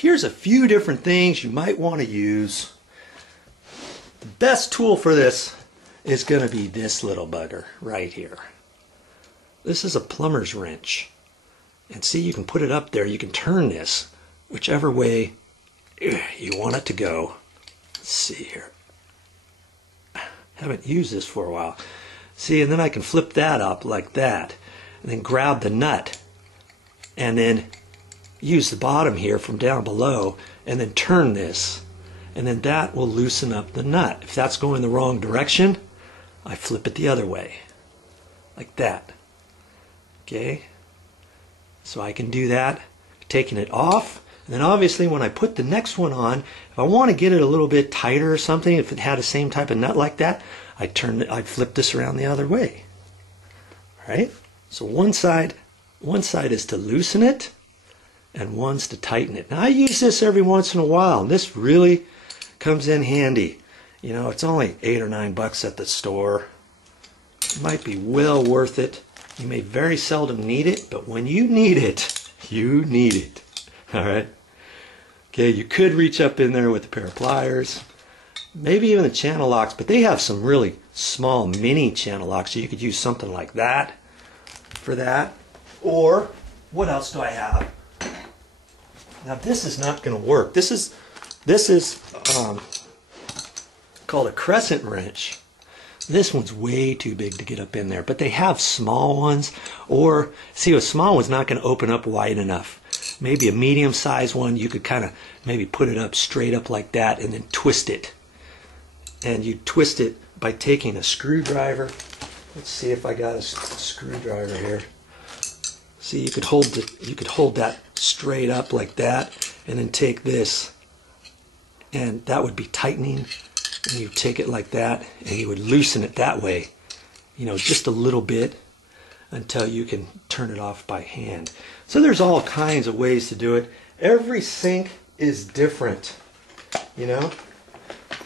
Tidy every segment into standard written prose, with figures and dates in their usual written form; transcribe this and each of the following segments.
here's a few different things you might want to use. The best tool for this is going to be this little bugger right here. This is a plumber's wrench. And see, you can put it up there. You can turn this whichever way you want it to go. Let's see here. Haven't used this for a while. See, and then I can flip that up like that. And then grab the nut. And then use the bottom here from down below. And then turn this. And then that will loosen up the nut. If that's going the wrong direction, I flip it the other way. Like that. Okay? So I can do that, taking it off. And then obviously when I put the next one on, if I want to get it a little bit tighter or something, if it had the same type of nut like that, I'd flip this around the other way. All right? So one side is to loosen it, and one's to tighten it. Now I use this every once in a while, and this really comes in handy. You know, it's only $8 or $9 at the store. It might be well worth it. You may very seldom need it, but when you need it, you need it. All right? Okay, you could reach up in there with a pair of pliers, maybe even the channel locks, but they have some really small mini channel locks, so you could use something like that for that. Or, what else do I have? Now this is not going to work. This is called a crescent wrench. This one's way too big to get up in there, but they have small ones, or see, a small one's not going to open up wide enough. Maybe a medium-sized one, you could kind of maybe put it up straight up like that and then twist it. And you twist it by taking a screwdriver. Let's see if I got a screwdriver here. See, you could hold that straight up like that, and then take this, and that would be tightening. And you take it like that, and you would loosen it that way, you know, just a little bit until you can turn it off by hand. So there's all kinds of ways to do it. Every sink is different, you know.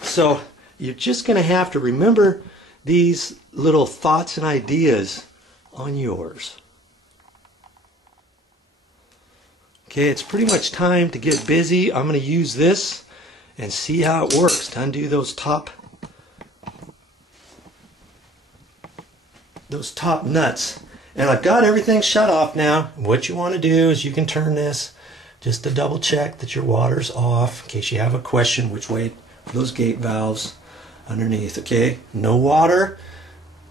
So you're just going to have to remember these little thoughts and ideas on yours. Okay, it's pretty much time to get busy. I'm going to use this and see how it works to undo those top nuts. And I've got everything shut off now. What you want to do is you can turn this just to double check that your water's off, in case you have a question which way those gate valves underneath. Okay, no water.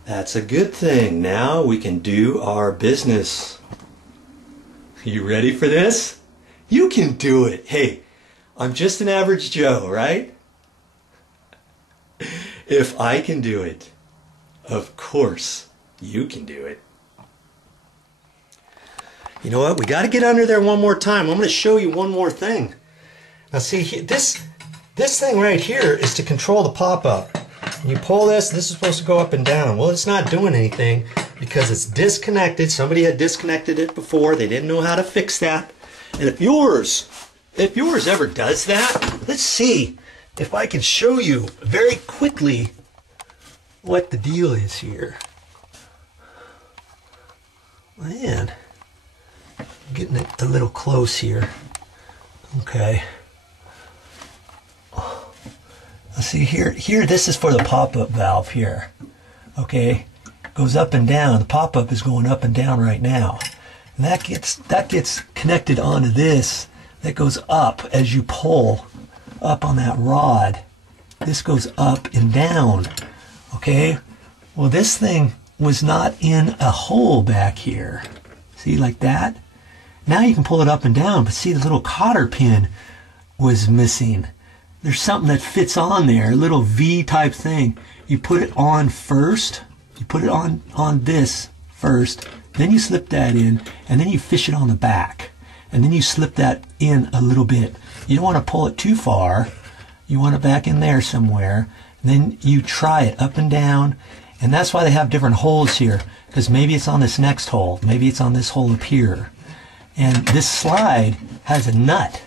That's a good thing. Now we can do our business. You ready for this? You can do it. Hey, I'm just an average Joe, right? If I can do it, of course you can do it. You know what? We got to get under there one more time. I'm going to show you one more thing. Now see, this thing right here is to control the pop-up. You pull this is supposed to go up and down. Well, it's not doing anything because it's disconnected. Somebody had disconnected it before. They didn't know how to fix that. And if yours ever does that, let's see if I can show you very quickly what the deal is here. Man, I'm getting it a little close here. Okay. Let's see here. This is for the pop-up valve here. Okay, goes up and down. The pop-up is going up and down right now. And that gets connected onto this. That goes up as you pull up on that rod. This goes up and down. Okay? Well, this thing was not in a hole back here. See, like that? Now you can pull it up and down, but see, the little cotter pin was missing. There's something that fits on there, a little V type thing. You put it on first. You put it on this first. Then you slip that in, and then you fish it on the back. And then you slip that in a little bit. You don't want to pull it too far. You want it back in there somewhere. And then you try it up and down. And that's why they have different holes here. Because maybe it's on this next hole. Maybe it's on this hole up here. And this slide has a nut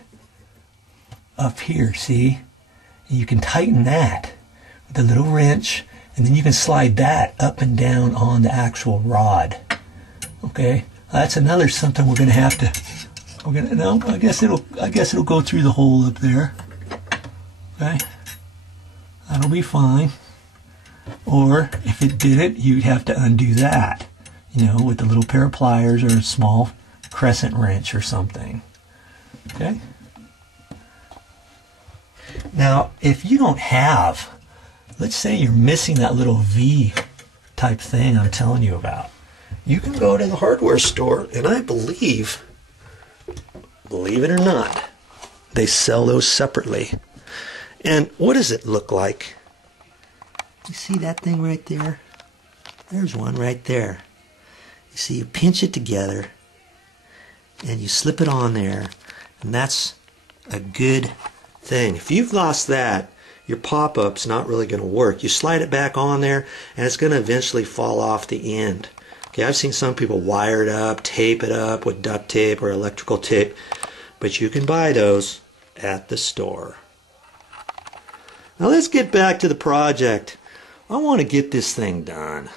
up here, see? And you can tighten that with a little wrench. And then you can slide that up and down on the actual rod. Okay? That's another something we're going to have to We're gonna, no, I guess it'll go through the hole up there. Okay, that'll be fine. Or if it didn't, you'd have to undo that, you know, with a little pair of pliers or a small crescent wrench or something. Okay. Now, if you don't have, let's say you're missing that little V type thing I'm telling you about, you can go to the hardware store, and I believe it or not, they sell those separately. And what does it look like? You see that thing right there? There's one right there. You see, you pinch it together and you slip it on there, and that's a good thing. If you've lost that, your pop-up's not really going to work. You slide it back on there and it's going to eventually fall off the end. Okay, I've seen some people wire it up, tape it up with duct tape or electrical tape, but you can buy those at the store. Now let's get back to the project. I want to get this thing done.